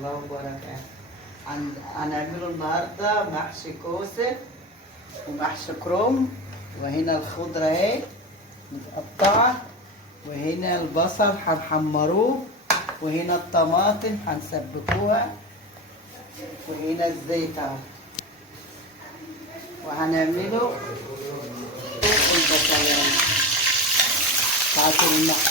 الله وبركاته. هنعمله النهارده محشي كوسه ومحشي كرنب، وهنا الخضره اهي متقطعه، وهنا البصل هنحمروه، وهنا الطماطم هنسبكوها، وهنا الزيت اهو. وهنعمله البصلايه بتاعت المحشي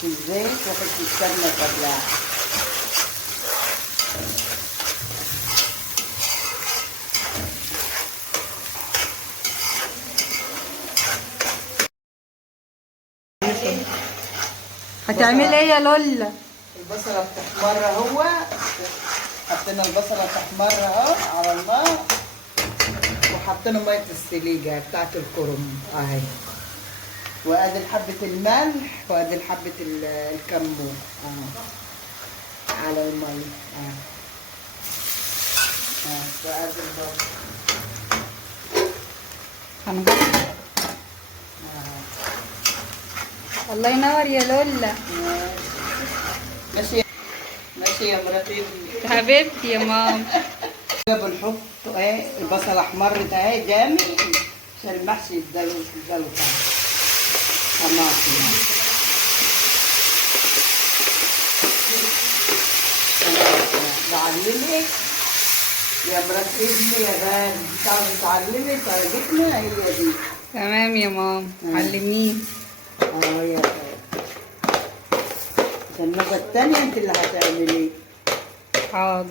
في الزيت وحط السمنه قبلها. هتعملي ايه يا لولا؟ البصله بتحمر اهو، حطينا البصله تحمر اهو على النار، وحطينا ميه السليجه بتاعت الكرنب اهي، وادي حبه الملح، وادي حبه الكمون اهو على الميه اهو، وادي البصل هنجرب. الله ينور يا لولا. ماشي ماشي يا مرات ابني حبيبتي يا ماما. بنحط اهي البصله احمرت اهي جامد عشان المحشي يداله طماطم. بعلمك يا مرات ابني يا غالي، تعرفي تعلمي طريقتنا هي دي. تمام يا ماما، علميني. يا غالي، عشان المرة التانية انت اللي هتعمليه. حاضر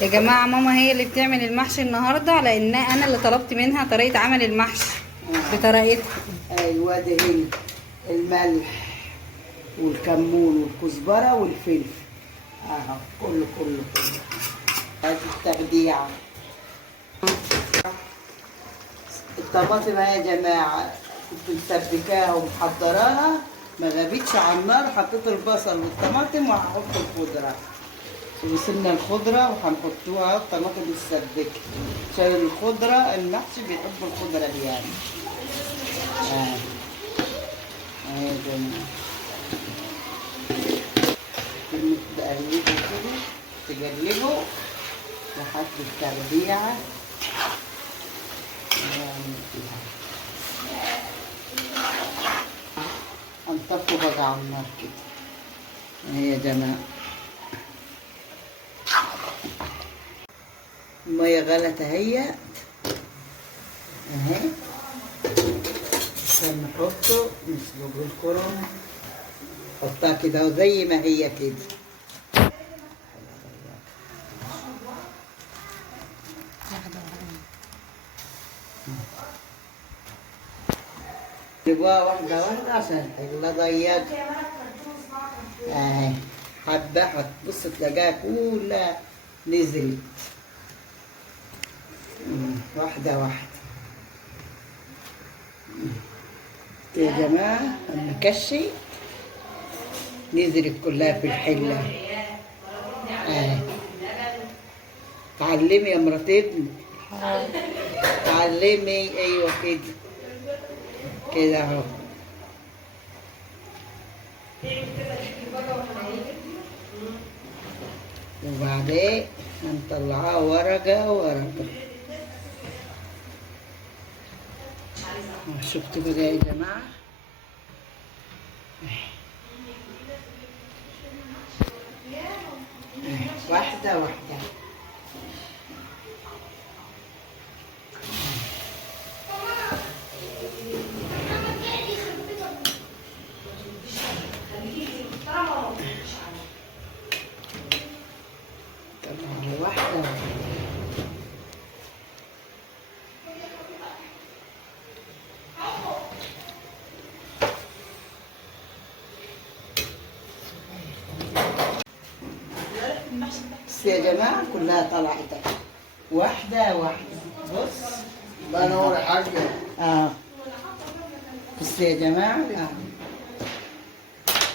يا جماعة. ماما هي اللي بتعمل المحشي النهاردة، لأن أنا اللي طلبت منها طريقة عمل المحشي بطريقتها. ايوه ده هنا الملح والكمون والكزبرة والفلفل اهو، كله هذه التخديعة. الطماطم اهي يا جماعة كنت مسبكاها ومحضراها، ما غابتش على النار، حطيت البصل والطماطم وهحط الخضرة، وصلنا الخضرة وهنحطوها الطماطم متسبكة عشان الخضرة المحشي بيحب الخضرة دي يعني. اهي يا جماعة تقلبوا كده، تقلبوا لحد التربيعة هنطفوا بقى على النار كده اهي يا جماعة. المية غلت اهي اهي، عشان نحطه نسلق الكرنب، نحطها كده زي ما هي كده. نجيبوها واحدة واحدة عشان الحلة ضيقة اهي، حبة هتبص تلاقيها كلها نزلت واحدة واحدة يا جماعة. المكشي نزلت كلها في الحلة اهي. تعلمي يا مرات ابني، تعلمي. ايوه كده كده اهو. وبعدين هنطلعها ورقة ورقة. شفتوا كده يا جماعة؟ واحدة واحدة. طبعا واحدة واحدة. بس يا جماعة كلها طلعت واحدة واحدة. بص الله ينور يا حاجة. بس يا جماعة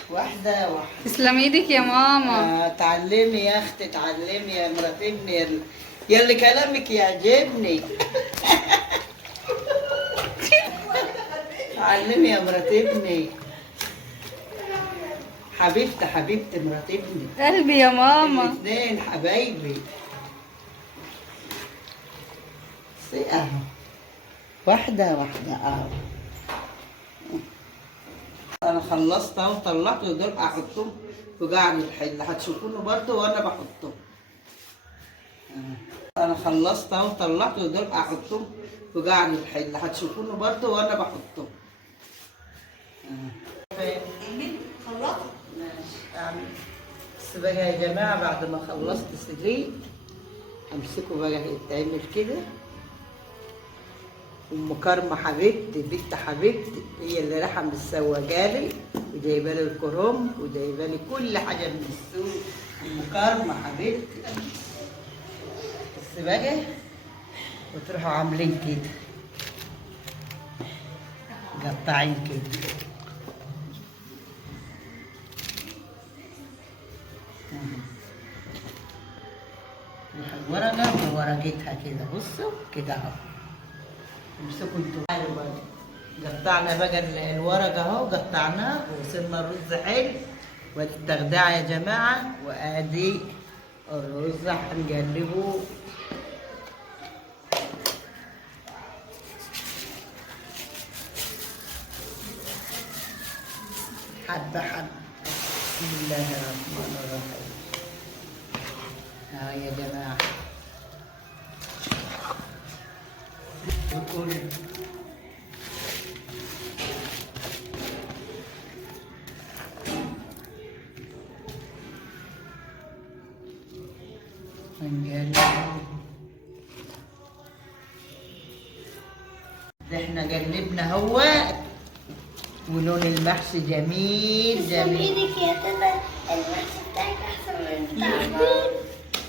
واحدة واحدة. تسلم ايدك يا ماما. تعلمي يا اختي، تعلمي يا مرات ابني، يلي كلامك يعجبني. علمي يا مرات ابني. حبيبتي حبيبتي مرات ابني. قلبي يا ماما. الاثنين حبايبي. اهو واحدة واحدة اهو. انا خلصت اهو طلعت دول احطهم في قاع الحل هتشوفوني برضه وانا بحطهم. انا خلصت اهو طلعت دول احطهم في قاع الحل هتشوفوني برضه وانا بحطهم. خلصت. ماشي بس بقى يا جماعة بعد ما خلصت سليق امسكه بقى يتعمل كده. ام كرمه حبيبتي بنت حبيبتي هي اللي رايحه مسوجالي وجايبه لي الكرنب وجايبه لي كل حاجه من السوق. ام كرمه حبيبتي. بس بقى وتروحوا عاملين كده مقطعين كده. الورقه بورقتها كده بصوا كده اهو. امسكوا انتوا قطعنا بقى الورقه اهو قطعناه ووصلنا الرز حلو وادي التخديعه يا جماعه وادي الرز هنقلبه. حبه حبه. بسم الله الرحمن الرحيم. يا جماعه وكل احنا قلبنا هو ولون المحشي جميل جميل. ايدك يا تبا المحشي بتاعك احسن من بتاعنا.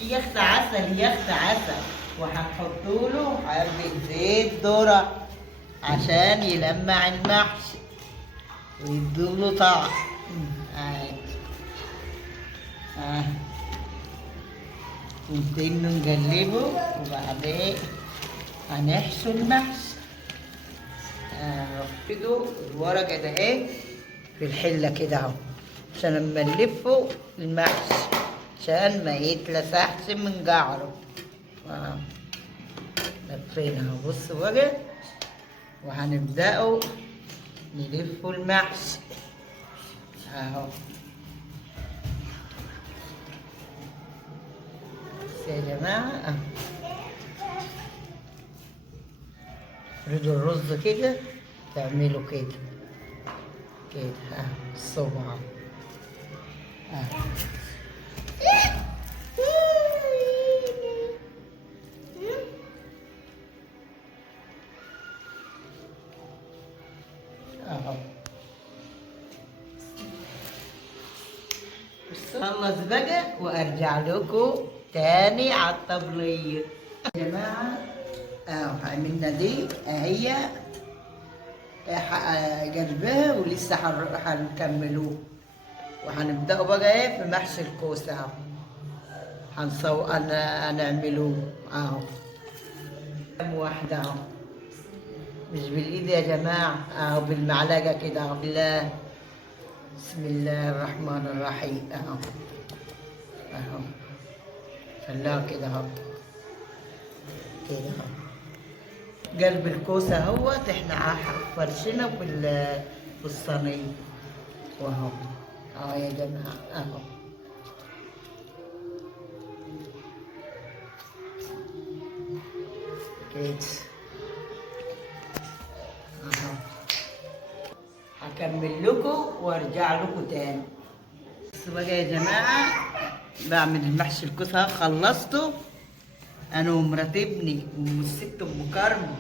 يا اخت عسل يا اخت عسل. وهنحطوا له حبه زيت ذره عشان يلمع المحشي ويدوله طعم. ونتنه نقلبه وبعدين هنحشو المحشي. كده الورقه ده اهي في الحله كده اهو عشان لما نلفه المحشي عشان ما يتلسعش من قعره. لفينا بصوا بقى وهنبدأوا نلفوا المحشي اهو. بس يا جماعة اهو افردوا الرز كده تعملوا كده كده اهو الصبع اهو. اهو خلص بقى وارجع لكم تاني على الطبلية يا جماعة. اهو عملنا دي اهي قلبها ولسه هنكملوه وهنبدأوا بقى ايه في محشي الكوسة اهو هنعملوه اهو. واحدة اهو مش بالايد يا جماعه اهو بالمعلقه كده اهو. بالله بسم الله الرحمن الرحيم اهو اهو خلاها كده اهو كده اهو. قلب الكوسه اهوت احنا فرشنا في الصينيه واهو اهو يا جماعه اهو. كده اهو هكمل لكم وارجع لكم تاني. بس بقى يا جماعه بعمل المحشي الكوسه خلصته انا ومرات ابني والست ام كرم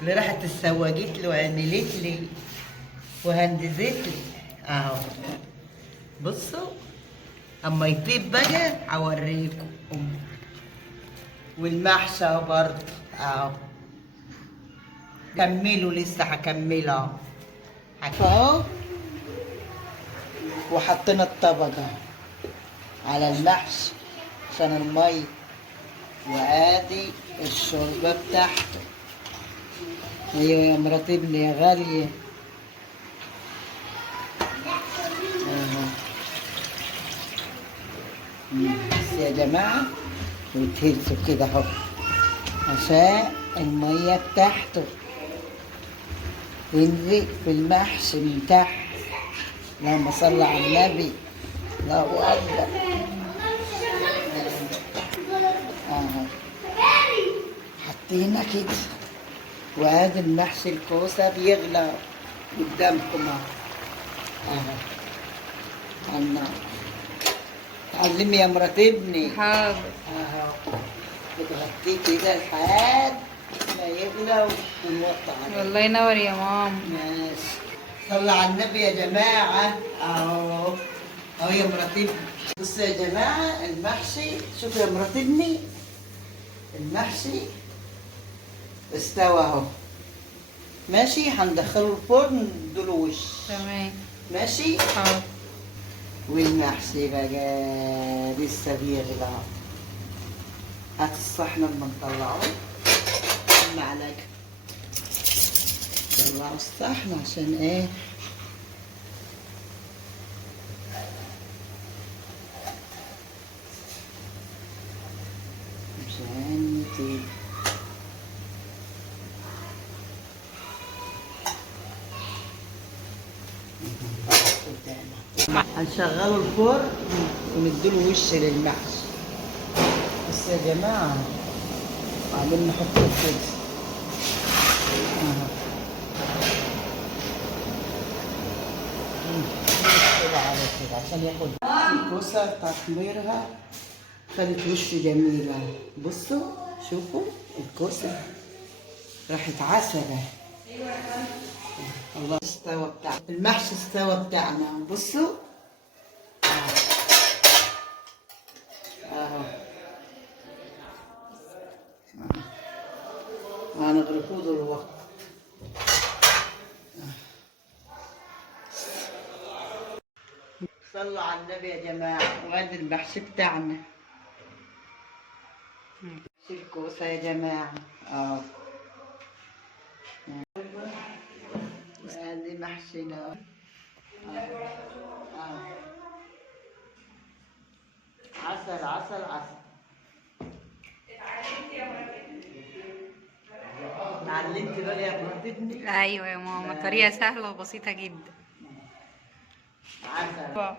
اللي راحت السواجيت له وعملت لي وهندزت لي اهو. بصوا اما يطيب بقى هوريكم. والمحشي اهو برضه اهو كملوا لسه هكملها اهو. وحطينا الطبقة على المحشي عشان المي وادي الشوربة بتاعته. ايوه يا مرات ابني يا غالية بس يا جماعة وتهزوا كده اهو عشان المية بتاعته تنزل في المحشي من تحت. اللهم صل على النبي. الله أكبر. اهو حطينا كده، وادي المحشي الكوسة بيغلى قدامكم اهو على النار. علمي يا مرات ابني. حاضر. اهو بتغطيه كده لحد ما يغلى ونوطي عليه. والله ينور يا ماما. ماشي. صلى على النبي يا جماعة. اهو اهو يا مرات ابني. بصوا يا جماعة المحشي، شوفوا يا مرات ابني المحشي استوى اهو. ماشي، هندخله الفرن نديله وش. تمام. ماشي. حاضر. والمحشي بقى لسه بيغلى. هات الصحن لما نطلعه المعلقة. طلعوا الصحن عشان ايه؟ عشان يطيب. هنشغله الفرن ونديله وش للمحشي. بس يا جماعة بعدين نحط كده كده على كده عشان ياخد الكوسة تحميرها. خدت وش جميلة. بصوا شوفوا الكوسة راحت عسلة. الله استوى بتاعنا المحشي، استوى بتاعنا. بصوا اهو هنغرفوه دلوقتي. صلوا على النبي يا جماعة. وادي المحشي بتاعنا، محشي الكوسة يا جماعة. اهو وادي محشينا. عسل عسل عسل. اتعلمت بقى يا مرات ابني. ايوه يا ماما، طريقة سهلة وبسيطة جدا. عسل.